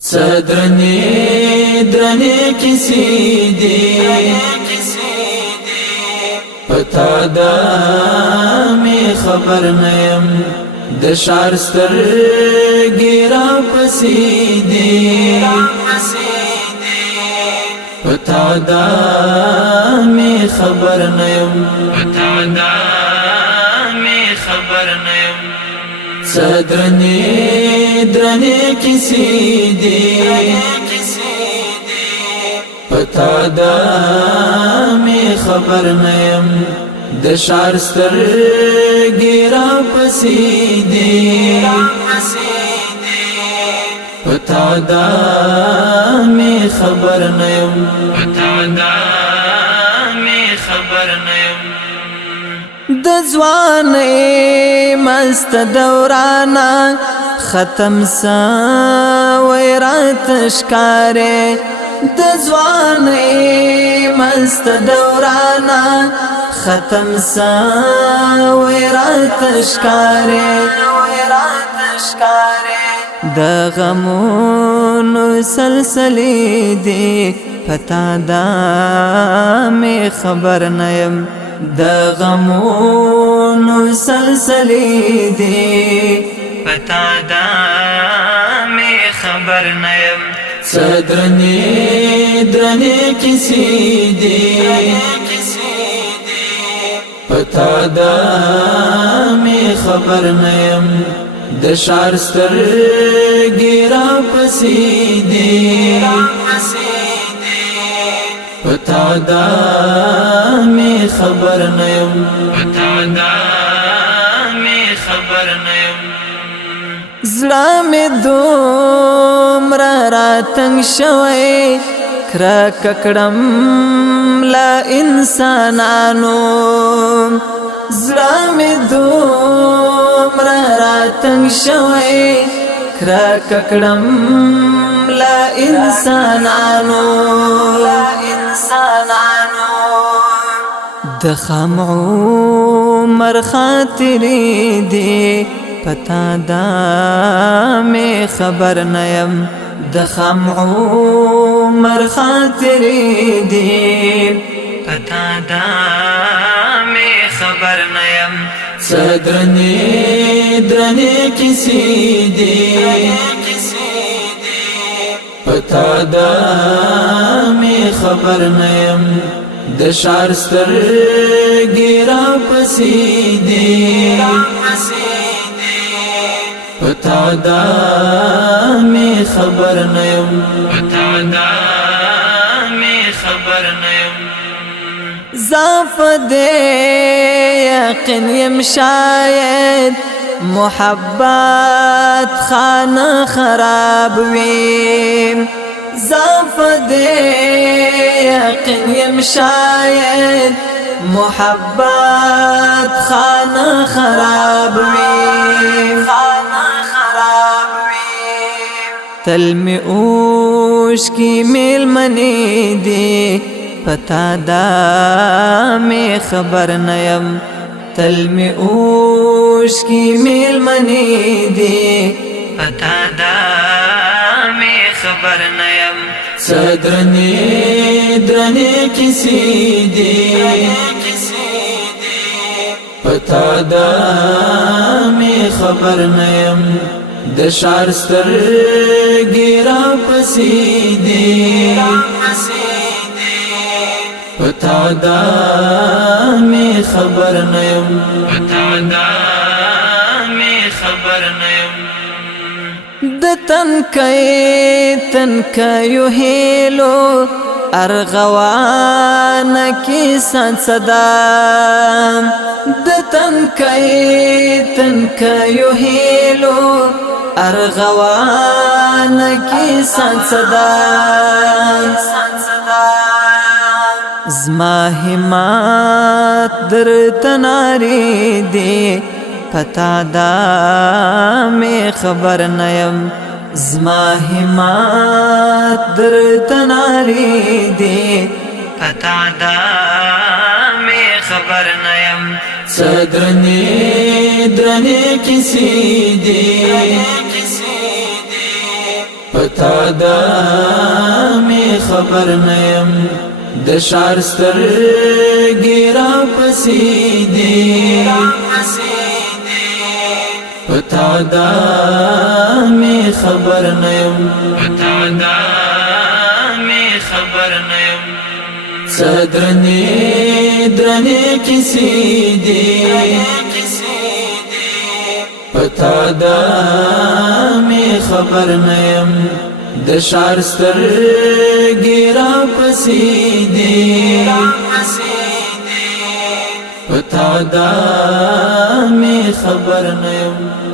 صدرنی درنی کسی دی پتا دا می خبر نیم د شعر سترګې را پسې دی پتا دا می خبر نیم صدرنی درنی کسی دی پتا دا می خبر نیم د شعر سترګې را پسې دی پتا دا می خبر نیم د ځوانۍ مست دورانا ختم سوی رات ښکارې د ځوانۍ مست دورانا ختم سوی رات ښکارې د غمونو سلسلې دی پتا دا می خبر نیم د غمونو سلسلې دی پتا دا می خبر نیم صدرنی درنی کسی دی پتا دا می خبر نیم د شعر سترګې را پسې دی پتا دا می خبر نیم زړه می دومره راتنګ شوی کرکه کړم له انسانانو زړه می دومره راتنګ شوی کرکه کړم له انسانانو د خام عمر خاطرې دی پتا دا می خبر نیم د خام عمر خاطرې دی پتا دا می خبر نیم صدرنی درنی کسی دی پتا دا می خبر نیم د شعر سترګې را پسې دی پتا دا می خبر نیم زاف دې یقین یم شاید محبت خانه خراب وي زاف دې یقین یم شاید محبت خانه خراب وي تل می اوش کی میل منی دی پتا دا می خبر نیم تل می اوش کی میل منی دی پتا دا می خبر نیم صدرنی درنی کسی دی پتا دا می خبر نیم د شعر سترګې را پسې دی پتا دا می خبر نیم د تنکیو هیلو ارغوان کی صدا د تنکیو هیلو ارغوان کی صدا زما همت در تناری دی پتا دا می خبر نیم زما همت در تناری دی پتا دا می خبر نیم صدرنی درنی کسی دی پتا دا می خبر نیم د شعر سترګې را پسې دي پتا دا می خبر نیم پتا دا می خبر نیم صدرنی درنی کسی دی پتا دا می خبر نیم د شعر سترګې را پسې دي پتا دا می خبر نیم